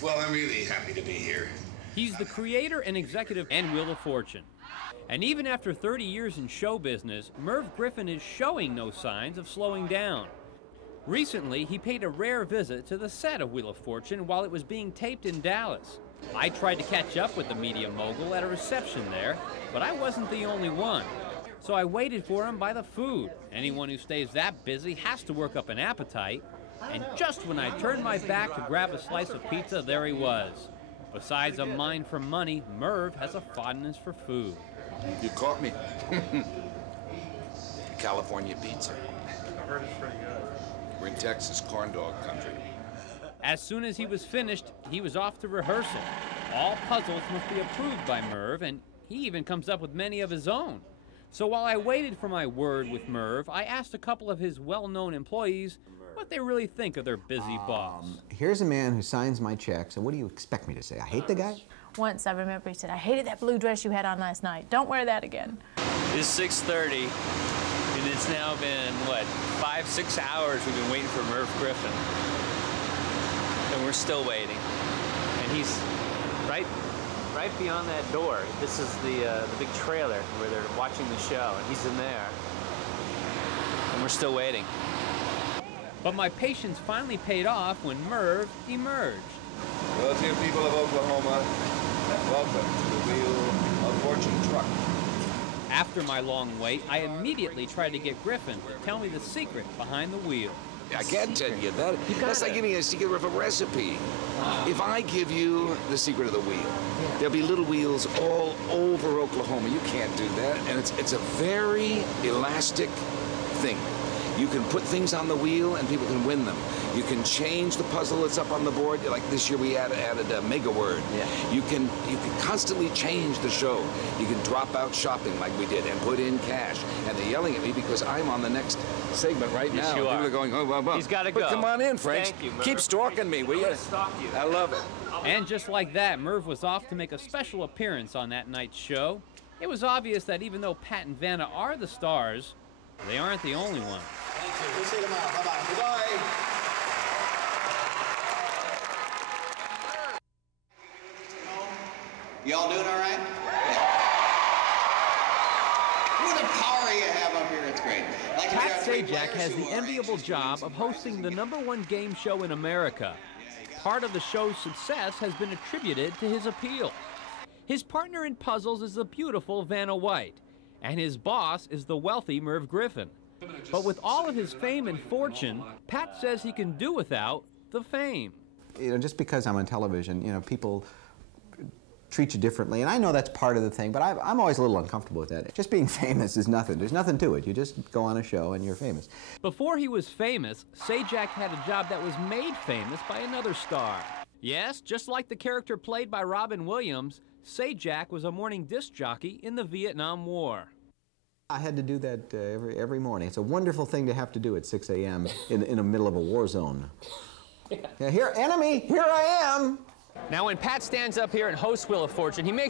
Well, I'm really happy to be here. He's the creator and executive and Wheel of Fortune. And even after 30 years in show business, Merv Griffin is showing no signs of slowing down. Recently, he paid a rare visit to the set of Wheel of Fortune while it was being taped in Dallas. I tried to catch up with the media mogul at a reception there, but I wasn't the only one. So I waited for him by the food. Anyone who stays that busy has to work up an appetite. And just when I turned my back to grab a slice of pizza, there he was. Besides a mind for money, Merv has a fondness for food. You caught me. California pizza. I heard it's pretty good. We're in Texas, corn dog country. As soon as he was finished, he was off to rehearsal. All puzzles must be approved by Merv, and he even comes up with many of his own. So while I waited for my word with Merv, I asked a couple of his well-known employees what they really think of their busy boss. Here's a man who signs my checks, and what do you expect me to say? I hate the guy? Once I remember he said, I hated that blue dress you had on last night. Don't wear that again. It's 6:30, and it's now been, what, 5-6 hours we've been waiting for Merv Griffin. And we're still waiting. And he's right beyond that door. This is the big trailer where they're watching the show, and he's in there. And we're still waiting. But my patience finally paid off when Merv emerged. Well, dear people of Oklahoma, welcome to the Wheel of Fortune truck. After my long wait, I immediately tried to get Griffin to tell me the secret behind the wheel. I can't tell you that. That's like giving you a secret of a recipe. If I give you the secret of the wheel, there'll be little wheels all over Oklahoma. You can't do that. And it's a very elastic thing. You can put things on the wheel and people can win them. You can change the puzzle that's up on the board. Like this year we added a mega word. Yeah. You can constantly change the show. You can drop out shopping like we did and put in cash. And they're yelling at me because I'm on the next segment right now. You People are going, oh, well, well. He's got to go. But come on in, Frank. Thank you, Merv. Keep stalking me, will you? Stalk you. I love it. And just like that, Merv was off to make a special appearance on that night's show. It was obvious that even though Pat and Vanna are the stars, they aren't the only ones. Thank you. We'll see you tomorrow. Bye-bye. Goodbye. Y'all doing all right? What a power you have up here. It's great. Like Pat Sajak has the enviable job of hosting the #1 game show in America. Part of the show's success has been attributed to his appeal. His partner in puzzles is the beautiful Vanna White, and his boss is the wealthy Merv Griffin. But with all of his fame and fortune, Pat says he can do without the fame. You know, just because I'm on television, you know, people treat you differently, and I know that's part of the thing, but I'm always a little uncomfortable with that. Just being famous is nothing. There's nothing to it. You just go on a show and you're famous. Before he was famous, Sajak had a job that was made famous by another star. Yes, just like the character played by Robin Williams, Sajak was a morning disc jockey in the Vietnam War. I had to do that every morning. It's a wonderful thing to have to do at 6 a.m. in the middle of a war zone. Yeah, here, enemy, here I am! Now, when Pat stands up here and hosts Wheel of Fortune, he makes